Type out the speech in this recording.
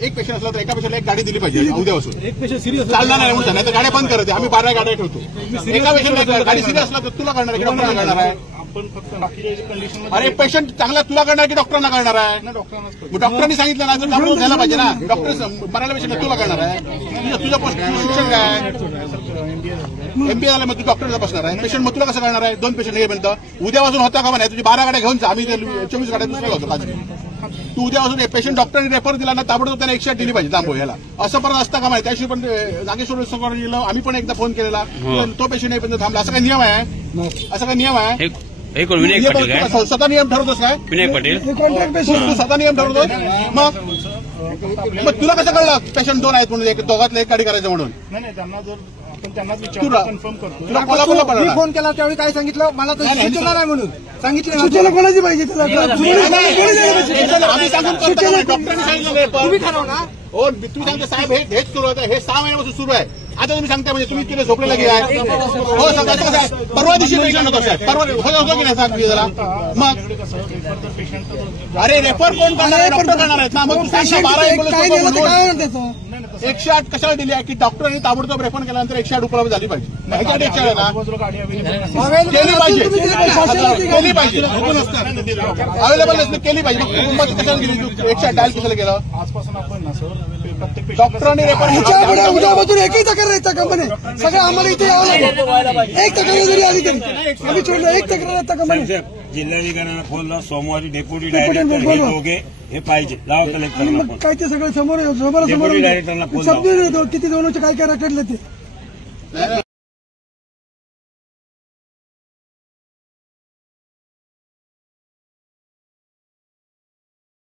एक पेशंट असला तर एका पेशंटला एक गाडी दिली पाहिजे उद्यापासून. एक पेशंट सिरियस चालणार नाही म्हणून नाही तर गाड्या बंद करते. आम्ही 12 गाड्या ठेवतो. एका पेशंट गाडी सिरियस असला तर तुला करणार आहे की डॉक्टरना करणार आहे? आपण फक्त बाकीच्या कंडिशन. अरे पेशंट चांगला तुला करणार की डॉक्टरना करणार आहे? डॉक्टरांनी सांगितलं ना तर आपण घ्यायला पाहिजे ना. डॉक्टर मरायला पेशंट तुला करणार आहे? तुझं शिक्षण काय एमबीए झालं मग तू डॉक्टर बसणार आहे. पेशंट मग तुला कसं करणार आहे? 2 पेशंट येईपर्यंत उद्यापासून होता का नाही? तुझी 12 गाड्या घेऊन जा. आम्ही 24 गाड्या दुसऱ्या होतो. तू उद्यापासून पेशंट डॉक्टरने रेफर दिला ना ताबडतोब त्याने 108 दिली पाहिजे तांबो याला. असं परत असतं का माहिती? त्याशिवाय पण नागेश्वर आम्ही पण एकदा फोन केलेला तो पेशंट येईपर्यंत थांबला. असं काही नियम आहे? असं काही नियम आहे? स्वतः नियम ठरवतोस काय? विनायक पटेल तू स्वतः नियम ठरवतो. मग तुला कसं कळलं पेशंट 2 आहेत म्हणून दोघातलं एक गाडी करायचं म्हणून? नाही त्यांना जर कन्फर्म करतो. तुला कोणाला फोन केला त्यावेळी काय सांगितलं? मला तर सूचना नाही म्हणून सांगितलं. सूचना कोणाची पाहिजे? आम्ही सांगून डॉक्टरांनी सांगितलं तुम्ही ठरवा ना. हो तुम्ही सांगता साहेब हेच सुरू होतं. हे 6 महिन्यापासून सुरू आहे. आता तुम्ही सांगता म्हणजे तुम्ही तिथे झोपलेला गेलाय. हो सांगा परवा दिवशी पेशंट होतो साहेब. परवा होतो की नाही सांग त्याला? मग अरे रेफर कोण करणार? डॉक्टर करणार आहेत ना. मग तू सांग 108 कशाला दिली आहे की डॉक्टरांनी ताबडतोब रेफर केल्यानंतर 108 उपलब्ध झाली पाहिजे. केली पाहिजे केली पाहिजे अवेलेबल केली पाहिजे. मग कशाला गेली 108 डायल कशाला केलं? आजपासून आपण ना सर डॉक्टरांनी रेफर उद्यापासून एकही तक्रार नाही कंपनी सगळं आम्हाला इथे यावं लागेल. एक तक्रार जरी आली तरी आम्ही सोडलं. एक तक्रार आता कंपनी जिल्हाधिकाऱ्यांना फोन लावून सोमवारी डेप्युटी डायरेक्टर दोघे हे पाहिजे लावा कलेक्टर. काय ते सगळं समोर समोर समोर समजून येतो किती दोनचे काय काय रखडलं ते.